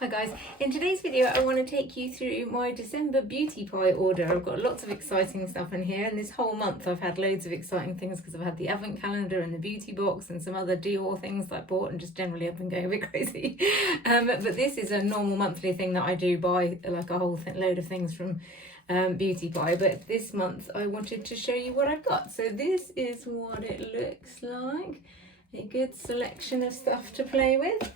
Hi guys, in today's video I want to take you through my December beauty pie order. I've got lots of exciting stuff in here, and this whole month I've had loads of exciting things because I've had the advent calendar and the beauty box and some other Dior things that I bought, and just generally I've been going a bit crazy. But this is a normal monthly thing that I do, buy like a whole load of things from Beauty Pie, but this month I wanted to show you what I've got. So this is what it looks like, a good selection of stuff to play with.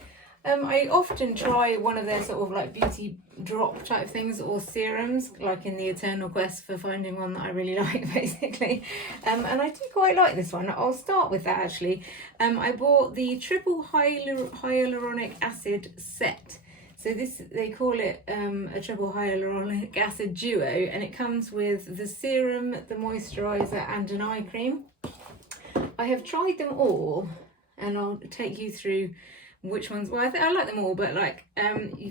I often try one of their sort of like beauty drop type things or serums, like in the eternal quest for finding one that I really like, basically. And I do quite like this one. I'll start with that actually. I bought the triple hyaluronic acid set. So this, they call it a triple hyaluronic acid duo, and it comes with the serum, the moisturizer and an eye cream. I have tried them all and I'll take you through which ones. Well, I like them all, but like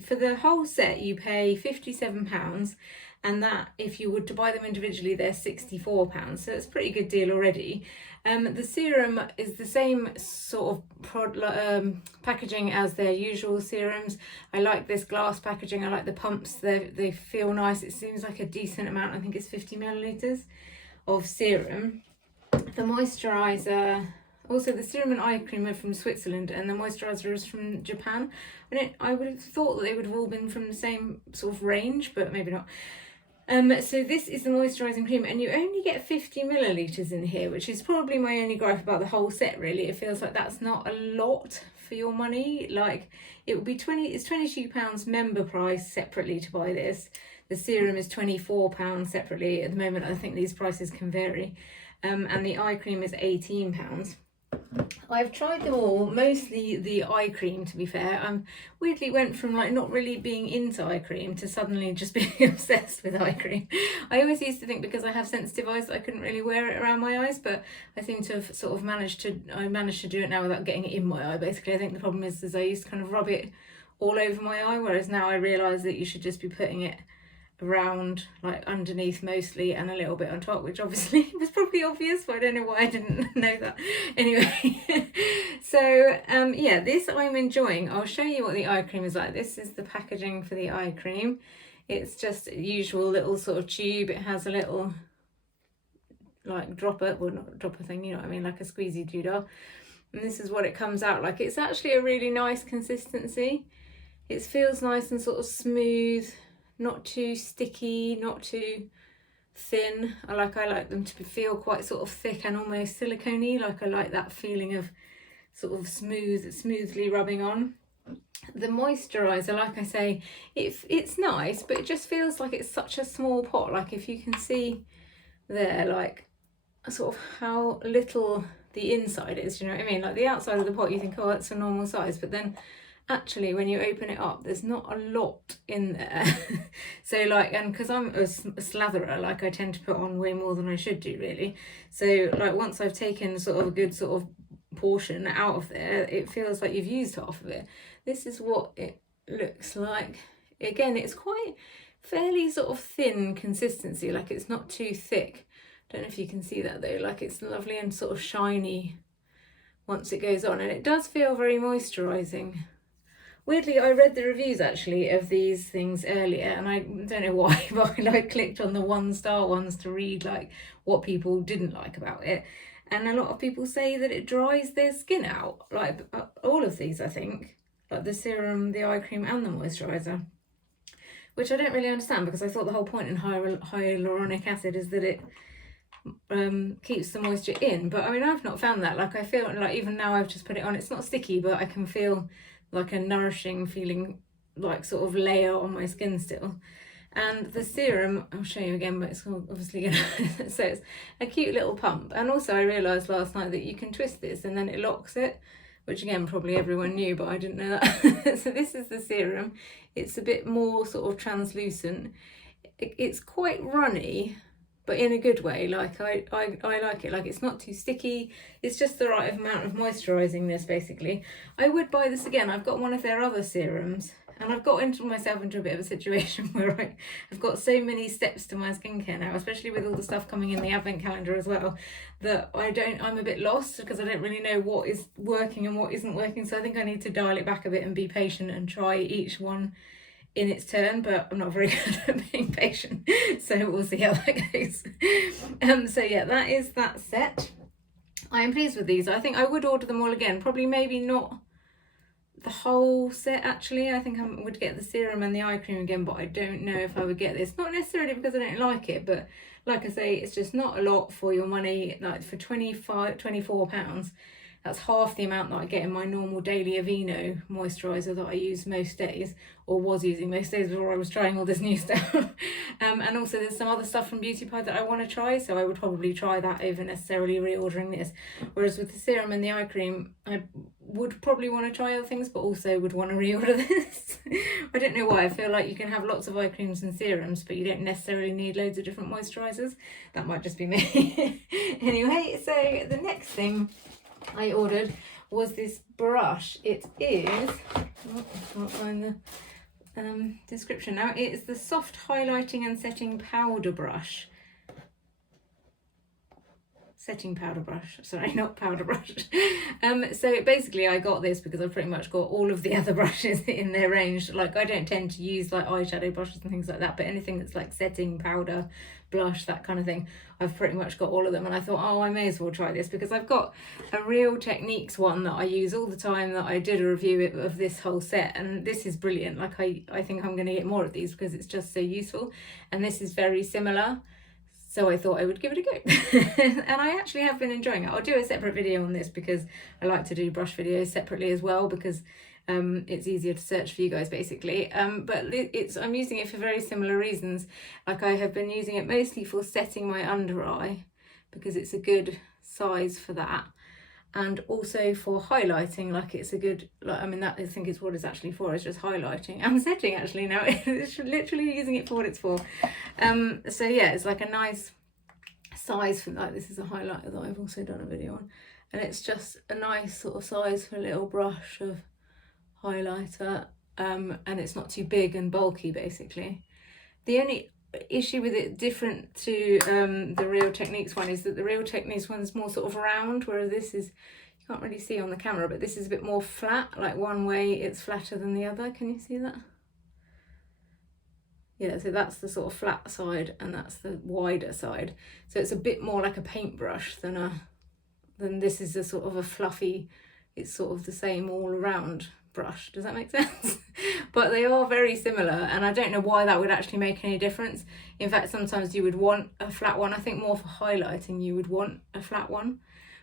for the whole set you pay £57, and that if you were to buy them individually they're £64, so it's a pretty good deal already. The serum is the same sort of packaging as their usual serums. I like this glass packaging. I like the pumps, they feel nice. It seems like a decent amount. I think it's 50 millilitres of serum. The moisturizer, also the serum and eye cream are from Switzerland, and the moisturiser is from Japan. I would have thought that they would have all been from the same sort of range, but maybe not. So this is the moisturising cream, and you only get 50 millilitres in here, which is probably my only gripe about the whole set really. It feels like that's not a lot for your money. Like, it would be it's £22 member price separately to buy this. The serum is £24 separately. At the moment I think these prices can vary. And the eye cream is £18. I've tried them all, mostly the eye cream to be fair. I weirdly went from like not really being into eye cream to suddenly just being obsessed with eye cream. I always used to think because I have sensitive eyes I couldn't really wear it around my eyes, but I seem to have sort of managed to do it now without getting it in my eye basically. I think the problem is I used to kind of rub it all over my eye, whereas now I realise that you should just be putting it around, like underneath mostly, and a little bit on top, which obviously was probably obvious, but I don't know why I didn't know that. Anyway, so yeah, this I'm enjoying. I'll show you what the eye cream is like. This is the packaging for the eye cream. It's just a usual little sort of tube. It has a little like dropper, well not dropper thing, you know what I mean, like a squeezy doodah. And this is what it comes out like. It's actually a really nice consistency. It feels nice and sort of smooth, not too sticky, not too thin. I like them to feel quite sort of thick and almost silicone-y. Like I like that feeling of sort of smoothly rubbing on. The moisturizer, like I say, it's nice, but it just feels like it's such a small pot. Like if you can see there, like sort of how little the inside is, you know what I mean? Like the outside of the pot you think, oh, that's a normal size, but then actually when you open it up there's not a lot in there. So like, and because I'm a slatherer, like I tend to put on way more than I should do really, so like once I've taken sort of a good sort of portion out of there, it feels like you've used half of it. This is what it looks like. Again, it's quite fairly sort of thin consistency, like it's not too thick. Don't know if you can see that though, like it's lovely and sort of shiny once it goes on, and it does feel very moisturising. Weirdly, I read the reviews actually of these things earlier, and I don't know why, but I clicked on the 1-star ones to read like what people didn't like about it. And a lot of people say that it dries their skin out, like all of these I think, like the serum, the eye cream and the moisturiser. Which I don't really understand, because I thought the whole point in hyaluronic acid is that it keeps the moisture in. But I mean, I've not found that. Like I feel like even now I've just put it on, it's not sticky, but I can feel like a nourishing feeling, like sort of layer on my skin still. And the serum, I'll show you again, but it's obviously gonna so it's a cute little pump. And also I realised last night that you can twist this and then it locks it, which again probably everyone knew, but I didn't know that. So this is the serum. It's a bit more sort of translucent. It's quite runny, but in a good way. Like I like it. Like it's not too sticky, it's just the right amount of moisturising this basically. I would buy this again. I've got one of their other serums And I've got myself into a bit of a situation where I've got so many steps to my skincare now, especially with all the stuff coming in the advent calendar as well, that I'm a bit lost because I don't really know what is working and what isn't working. So I think I need to dial it back a bit and be patient and try each one in its turn, but I'm not very good at being patient, so we'll see how that goes. So yeah, that is that set. I am pleased with these. I think I would order them all again, probably maybe not the whole set actually. I think I would get the serum and the eye cream again, but I don't know if I would get this, not necessarily because I don't like it, but like I say, it's just not a lot for your money. Like for £24, that's half the amount that I get in my normal daily Aveeno moisturiser that I use most days, or was using most days before I was trying all this new stuff. And also there's some other stuff from Beauty Pie that I want to try, so I would probably try that over necessarily reordering this. Whereas with the serum and the eye cream, I would probably want to try other things, but also would want to reorder this. I don't know why. I feel like you can have lots of eye creams and serums, but you don't necessarily need loads of different moisturisers. That might just be me. Anyway, so the next thing I ordered was this brush. It is, I can't find the description now. It's the Soft Highlighting and Setting Powder Brush. Setting powder brush, sorry, not powder brush. So basically I got this because I've pretty much got all of the other brushes in their range. Like I don't tend to use like eyeshadow brushes and things like that, but anything that's like setting, powder, blush, that kind of thing, I've pretty much got all of them. And I thought, oh, I may as well try this because I've got a Real Techniques one that I use all the time, that I did a review of this whole set, and this is brilliant. Like I think I'm going to get more of these because it's just so useful, and this is very similar. So I thought I would give it a go. And I actually have been enjoying it. I'll do a separate video on this because I like to do brush videos separately as well, because it's easier to search for you guys basically. But I'm using it for very similar reasons. Like I have been using it mostly for setting my under eye because it's a good size for that. And also for highlighting, like it's a good, like, I mean, that I think is what it's actually for, it's just highlighting and setting actually now. It's literally using it for what it's for. So yeah, it's like a nice size for, like, this is a highlighter that I've also done a video on, and it's just a nice sort of size for a little brush of highlighter, and it's not too big and bulky basically. The only issue with it, different to the Real Techniques one, is that the Real Techniques one's more sort of round, whereas this is, you can't really see on the camera, but this is a bit more flat, like one way it's flatter than the other. Can you see that? Yeah, so that's the sort of flat side and that's the wider side. So it's a bit more like a paintbrush than this is a sort of a fluffy, it's sort of the same all around brush. Does that make sense? But they are very similar, and I don't know why that would actually make any difference. In fact, sometimes you would want a flat one. I think more for highlighting you would want a flat one,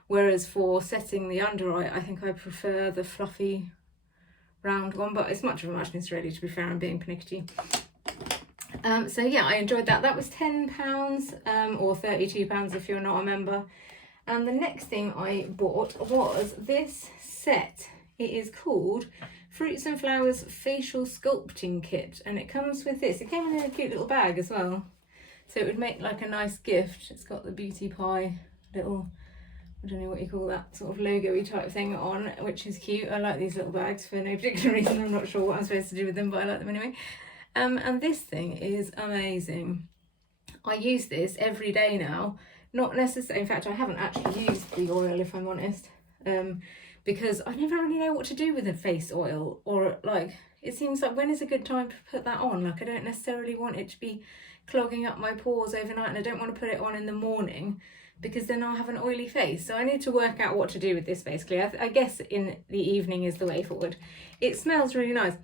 whereas for setting the under eye I think I prefer the fluffy round one, but it's much of a muchness really, to be fair. I'm being pernickety. So yeah, I enjoyed that. That was £10 or £32 if you're not a member. And the next thing I bought was this set. It is called Fruits and Flowers Facial Sculpting Kit, and it comes with this. It came in a cute little bag as well, so it would make like a nice gift. It's got the Beauty Pie little, I don't know what you call that, sort of logo-y type thing on, which is cute. I like these little bags for no particular reason. I'm not sure what I'm supposed to do with them, but I like them anyway. And this thing is amazing. I use this every day now. Not necessarily, in fact I haven't actually used the oil if I'm honest, because I never really know what to do with a face oil, or like, it seems like when is a good time to put that on? Like I don't necessarily want it to be clogging up my pores overnight, and I don't want to put it on in the morning because then I'll have an oily face. So I need to work out what to do with this basically. I guess in the evening is the way forward. It smells really nice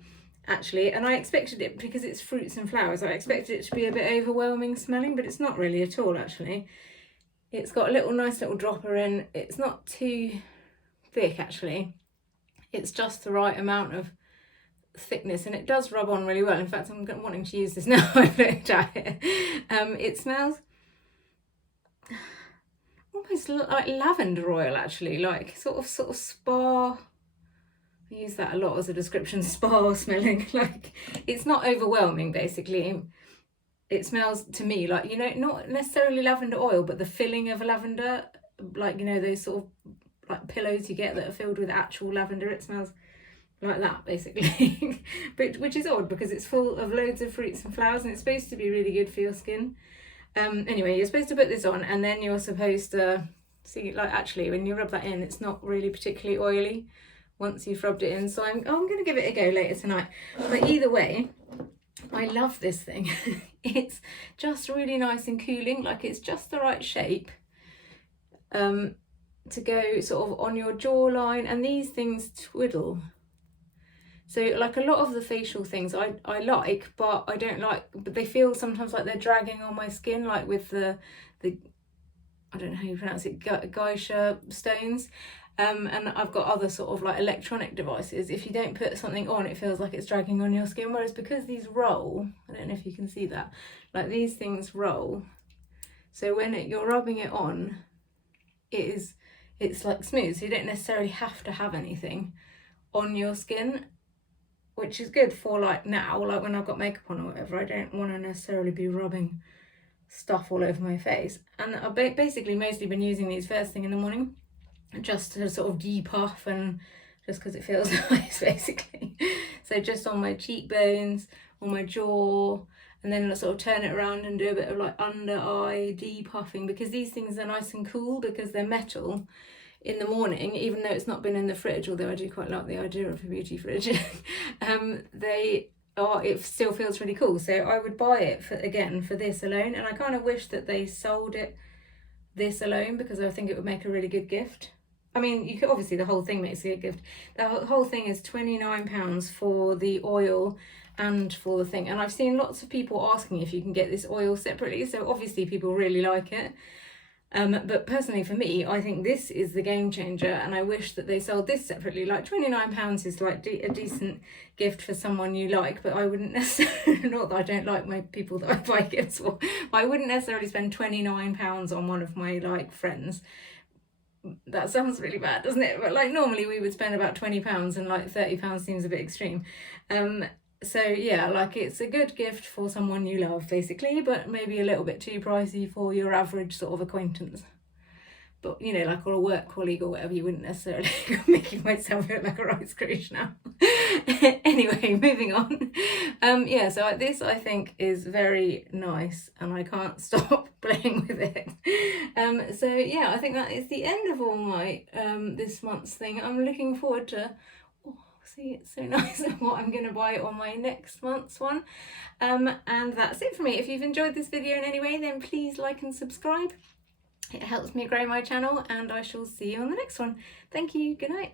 actually, and I expected it, because it's fruits and flowers, I expected it to be a bit overwhelming smelling, but it's not really at all actually. It's got a nice little dropper in. It's not too thick actually, it's just the right amount of thickness, and it does rub on really well. In fact, I'm wanting to use this now. I've looked at it. It smells almost like lavender oil actually, like sort of spa. I use that a lot as a description, spa smelling. Like it's not overwhelming basically. It smells to me like, you know, not necessarily lavender oil, but the filling of lavender, like, you know, those sort of like pillows you get that are filled with actual lavender. It smells like that basically. But which is odd because it's full of loads of fruits and flowers and it's supposed to be really good for your skin. Anyway, you're supposed to put this on and then you're supposed to see, like, actually when you rub that in, it's not really particularly oily once you've rubbed it in. So I'm going to give it a go later tonight. But either way, I love this thing. It's just really nice and cooling, like it's just the right shape to go sort of on your jawline, and these things twiddle. So like a lot of the facial things I like, but I don't like, but they feel sometimes like they're dragging on my skin, like with the I don't know how you pronounce it, geisha stones. And I've got other sort of like electronic devices. If you don't put something on, it feels like it's dragging on your skin. Whereas because these roll, I don't know if you can see that, like these things roll. So when you're rubbing it on, it's like smooth. So you don't necessarily have to have anything on your skin, which is good for like now, like when I've got makeup on or whatever. I don't want to necessarily be rubbing stuff all over my face. And I've basically mostly been using these first thing in the morning, just to sort of depuff and just because it feels nice basically. So just on my cheekbones, on my jaw, and then I'll sort of turn it around and do a bit of like under eye depuffing, because these things are nice and cool because they're metal in the morning, even though it's not been in the fridge, although I do quite like the idea of a beauty fridge. It still feels really cool. So I would buy it for this alone, and I kind of wish that they sold it this alone because I think it would make a really good gift. I mean, you could obviously, the whole thing makes a good gift. The whole thing is £29 for the oil and for the thing, and I've seen lots of people asking if you can get this oil separately, so obviously people really like it. But personally for me, I think this is the game changer, and I wish that they sold this separately. Like £29 is like a decent gift for someone you like, but I wouldn't necessarily, not that I don't like my people that I buy gifts for, but I wouldn't necessarily spend £29 on one of my like friends. That sounds really bad, doesn't it? But like normally we would spend about £20, and like £30 seems a bit extreme. So yeah, like it's a good gift for someone you love basically, but maybe a little bit too pricey for your average sort of acquaintance. But you know, like, or a work colleague or whatever, you wouldn't necessarily go making myself look like a right Scrooge now. Anyway, moving on. Yeah, so this I think is very nice and I can't stop playing with it. So yeah, I think that is the end of all my this month's thing. I'm looking forward to, see, it's so nice, what I'm going to buy on my next month's one. And that's it for me. If you've enjoyed this video in any way, then please like and subscribe. It helps me grow my channel, and I shall see you on the next one. Thank you. Good night.